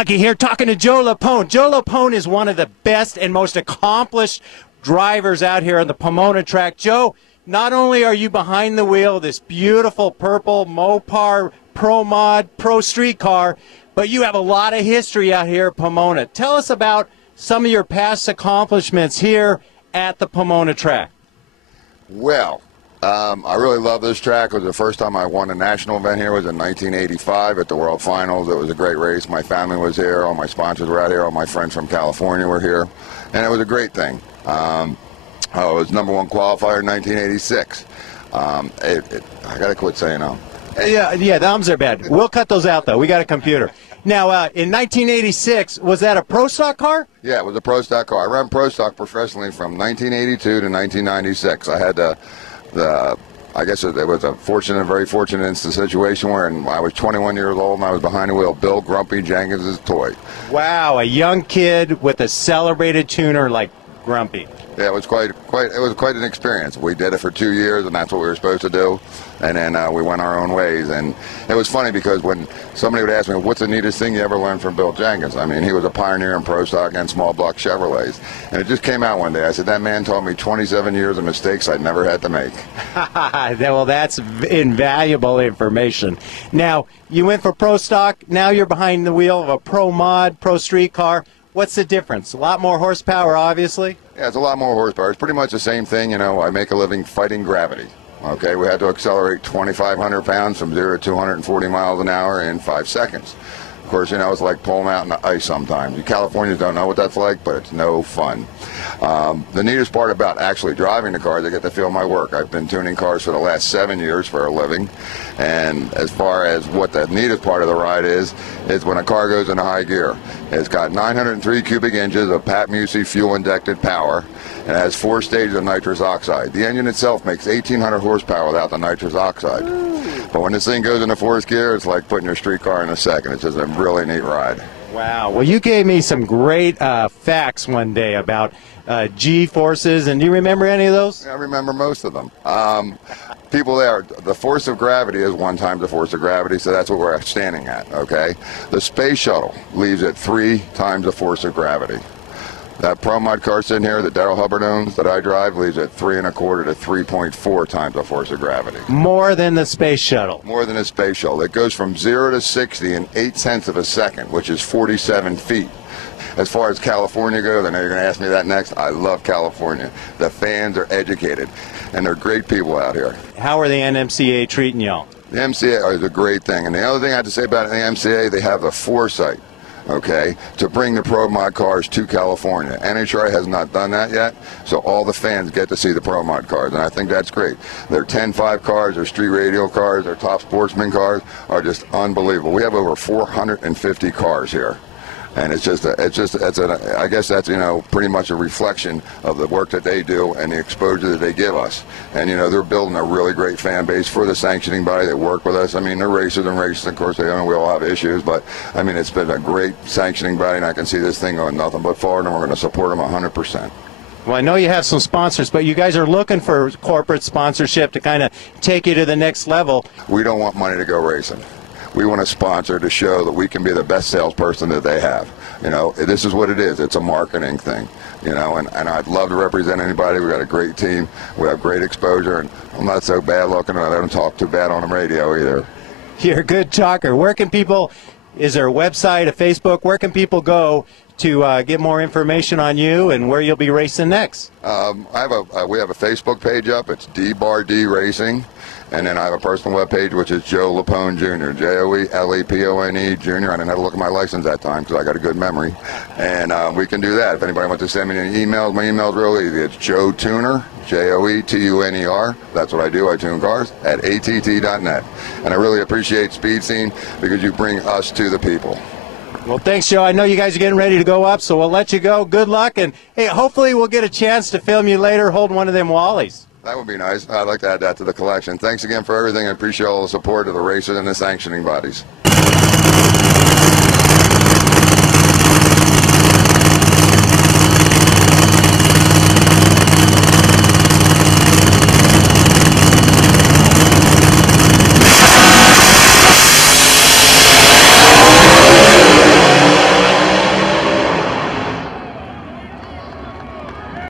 Lucky here talking to Joe Lapone. Joe Lapone is one of the best and most accomplished drivers out here on the Pomona track. Joe, not only are you behind the wheel of this beautiful purple Mopar Pro Mod Pro Street car, but you have a lot of history out here at Pomona. Tell us about some of your past accomplishments here at the Pomona track. Well, I really love this track. It was the first time I won a national event here. It was in 1985 at the World Finals. It was a great race. My family was here. All my sponsors were out here. All my friends from California were here. And it was a great thing. I was #1 qualifier in 1986. I got to quit saying Yeah, the ums are bad. We'll cut those out, though. We got a computer. Now, in 1986, was that a Pro Stock car? Yeah, it was a Pro Stock car. I ran Pro Stock professionally from 1982 to 1996. I had I guess it was a very fortunate situation where I was 21 years old and I was behind the wheel of Bill Grumpy Jenkins' toy. Wow, a young kid with a celebrated tuner like Grumpy. Yeah, it was quite an experience. We did it for 2 years, and that's what we were supposed to do. And then we went our own ways. And it was funny because when somebody would ask me, "What's the neatest thing you ever learned from Bill Jenkins?" I mean, he was a pioneer in Pro Stock and small block Chevrolets. And it just came out one day. I said, "That man taught me 27 years of mistakes I never had to make." Well, that's invaluable information. Now, you went for Pro Stock. Now you're behind the wheel of a Pro Mod, Pro Street car. What's the difference? A lot more horsepower, obviously? Yeah, it's a lot more horsepower. It's pretty much the same thing. You know, I make a living fighting gravity. Okay, we had to accelerate 2,500 pounds from 0 to 240 miles an hour in 5 seconds. Of course, you know, it's like pulling out in the ice sometimes. You Californians don't know what that's like, but it's no fun. The neatest part about actually driving the car is I get to feel my work. I've been tuning cars for the last 7 years for a living. And as far as what the neatest part of the ride is when a car goes into high gear. It's got 903 cubic inches of Pat Musey fuel-injected power. And it has 4 stages of nitrous oxide. The engine itself makes 1,800 horsepower without the nitrous oxide. But when this thing goes into 4th gear, it's like putting your street car in a second. It's just a really neat ride. Wow. Well, you gave me some great facts one day about G-forces, and do you remember any of those? I remember most of them. People there, the force of gravity is 1 times the force of gravity, so that's what we're standing at, okay? The space shuttle leaves at 3 times the force of gravity. That Pro Mod car sitting here that Daryl Hubbard owns that I drive leaves at 3.25 to 3.4 times the force of gravity. More than the space shuttle. More than a space shuttle. It goes from 0 to 60 in 0.8 of a second, which is 47 feet. As far as California goes, I know you're going to ask me that next. I love California. The fans are educated, and they're great people out here. How are the NMCA treating y'all? The MCA is a great thing, and the other thing I have to say about the MCA, they have the foresight, okay, to bring the Pro Mod cars to California. NHRA has not done that yet, so all the fans get to see the Pro Mod cars, and I think that's great. Their 10.5 cars, their street radio cars, their top sportsman cars are just unbelievable. We have over 450 cars here. And I guess that's, you know, pretty much a reflection of the work that they do and the exposure that they give us. And, you know, they're building a really great fan base for the sanctioning body that work with us. I mean, they're racers and races. Of course, we all have issues, but, I mean, it's been a great sanctioning body, and I can see this thing going nothing but forward, and we're going to support them 100%. Well, I know you have some sponsors, but you guys are looking for corporate sponsorship to kind of take you to the next level. We don't want money to go racing. We want a sponsor to show that we can be the best salesperson that they have. You know, this is what it is. It's a marketing thing, you know, and I'd love to represent anybody. We've got a great team. We have great exposure, and I'm not so bad looking, and I don't talk too bad on the radio either. You're a good talker. Where can people, is there a website, a Facebook, where can people go to get more information on you and where you'll be racing next? We have a Facebook page up. It's D-Bar-D Racing. And then I have a personal web page, which is Joe Lapone Jr., Joelepone Jr. I didn't have to look at my license that time because I got a good memory. And we can do that. If anybody wants to send me any emails, my email's real easy. It's Joe Tuner, Joetuner. That's what I do. I tune cars at att.net. And I really appreciate Speed Scene because you bring us to the people. Well, thanks, Joe. I know you guys are getting ready to go up, so we'll let you go. Good luck. And, hey, hopefully we'll get a chance to film you later holding one of them Wallies. That would be nice. I'd like to add that to the collection. Thanks again for everything. I appreciate all the support of the racers and the sanctioning bodies.